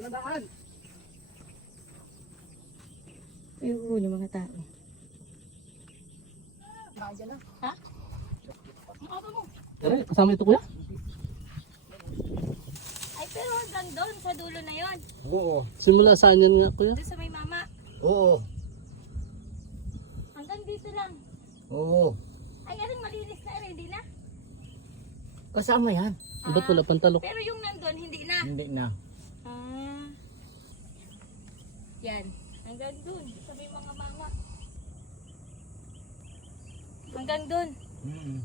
daan. Ay, uhuli mga tao. Bayan na. Ha? Ang aba mo. Eh, kasama ito kuya? Ay, pero hanggang doon, sa dulo na yon. Oo. Simula saan yan nga kuya? Doon sa may mama. Oo. Hanggang dito lang. Oo. Ay, aring malinis na rin, hindi na. Kasama yan. Ba't wala pantalok? Pero yung nandun, hindi na. Hindi na. Ah. Yan. Hanggang doon, sa may mga mama. Hanggang doon. Mm.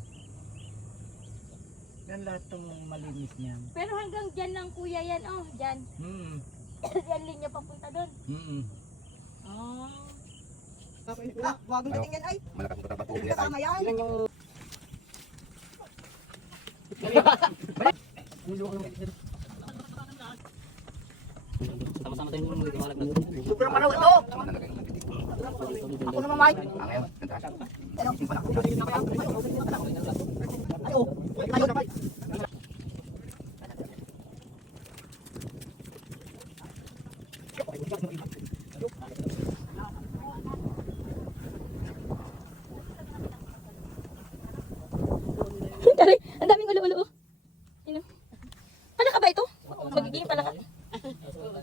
Yan lahat ng malinis niyan. Pero hanggang dyan lang kuya yan, oh. Dyan. Mm. yan linya papunta doon. Mm. Oh. Ah, wag mo tingin ay. Malakas mo dapat ay. Kasama yan. Yan yung Sama-sama tayo mga magkakalag na. Super palaw ito. Tama na lagay. Ako naman, Mike. Ah, ngayon. Ganda. Ay, oh. Tayo na, Mike. Ang daming ulo-ulo. Ano? Palaka ba ito? Magiging palaka.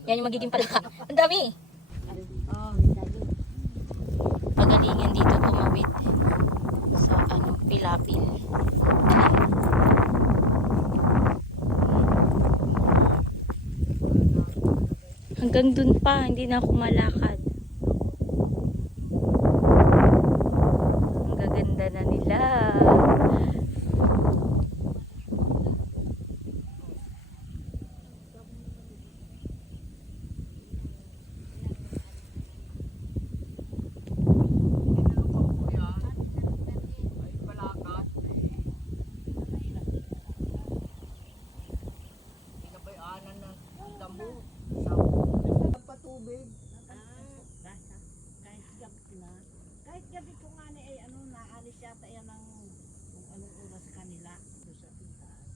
Yan yung magiging palaka. Ang dami. Pagalingan dito kumawit sa ano, pilapil. Hanggang dun pa, hindi na ako malakad. Ang gaganda na nila. Patubig. Kahit gabi ko nga ni ay ano, naalis yata yan ng kung anong oras kanila doon sa tindahan.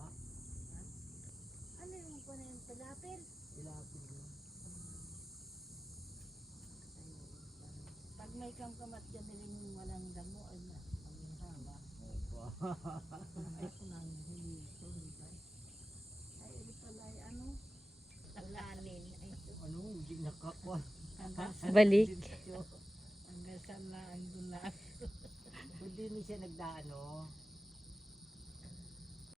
Ha? Ano yung pa na yung palapil? Pag may kamkamat dyan rin yung walang damo ay na ang haba. Ay ko nang huli ito, di ba? Ay, ito pala ay ano? Alanin. Ay, ano, hindi nakakwa. Balik. hanggang sa na andun na. Hindi ni siya nagdaano.